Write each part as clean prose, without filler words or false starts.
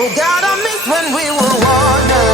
Oh God, I miss when we were wonder.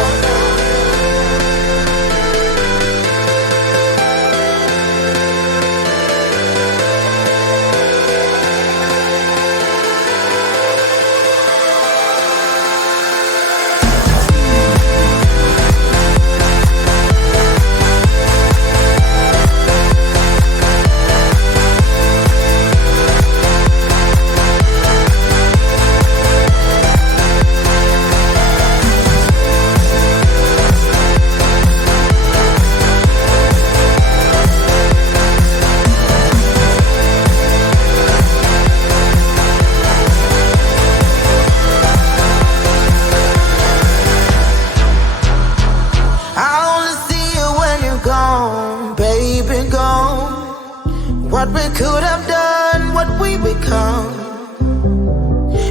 What we could have done, what we become.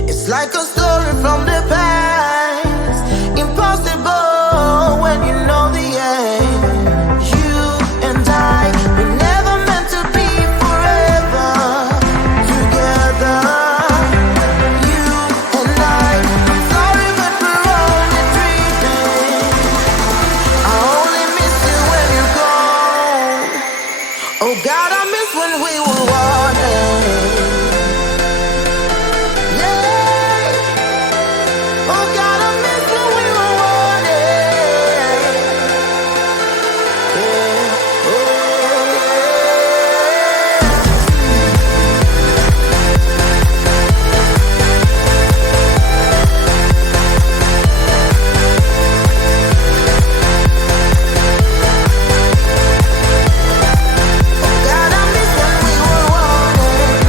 It's like a story from the past. Impossible when you know the end. You and I, we never meant to be forever together. You and I, I'm sorry but we're only dreaming. I only miss you when you're gone. Oh God, I miss when we were wanted. Yeah. Oh God, I miss when we were wanted. Yeah. Oh God, I miss when we were wanted.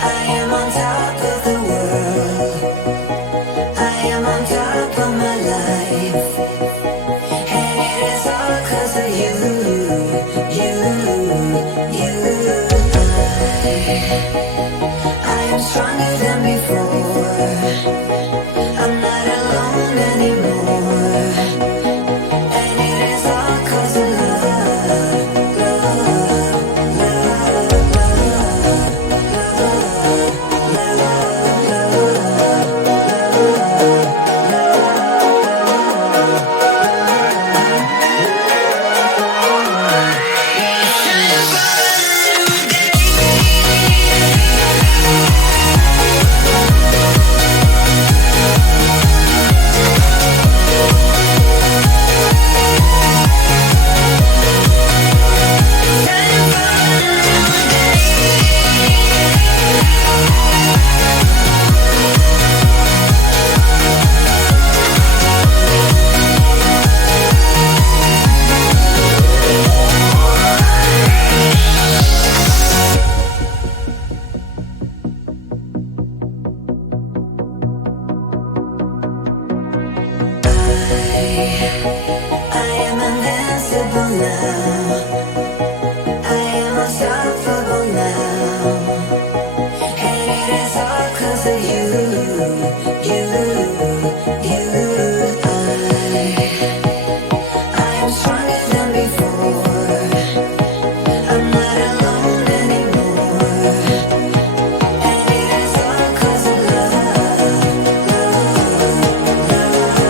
I am on top of the world. I am on top of my life. And it is all 'cause of you, you. I am stronger than before. I'm not alone anymore. And it is all 'cause of love, love, I am invincible now. I am unstoppable now. And it is all 'cause of you, you. I am stronger than before. I'm not alone anymore. And it is all 'cause of love, love, love.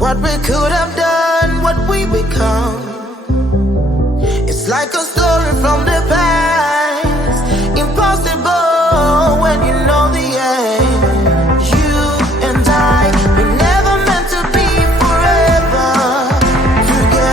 What we could have done, what we become. It's like a story from the past. Impossible when you know the end. You and I, we never meant to be forever together.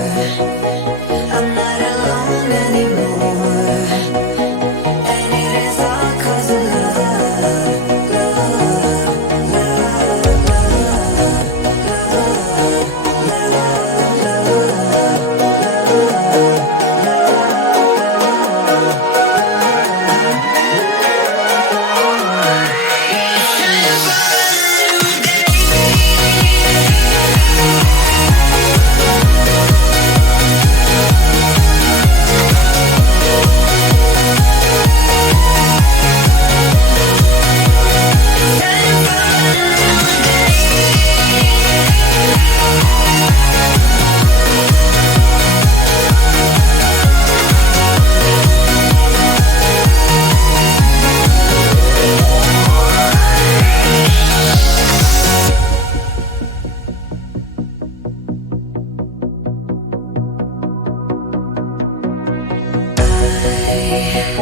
I'm not alone anymore. And it is all 'cause of love, love, I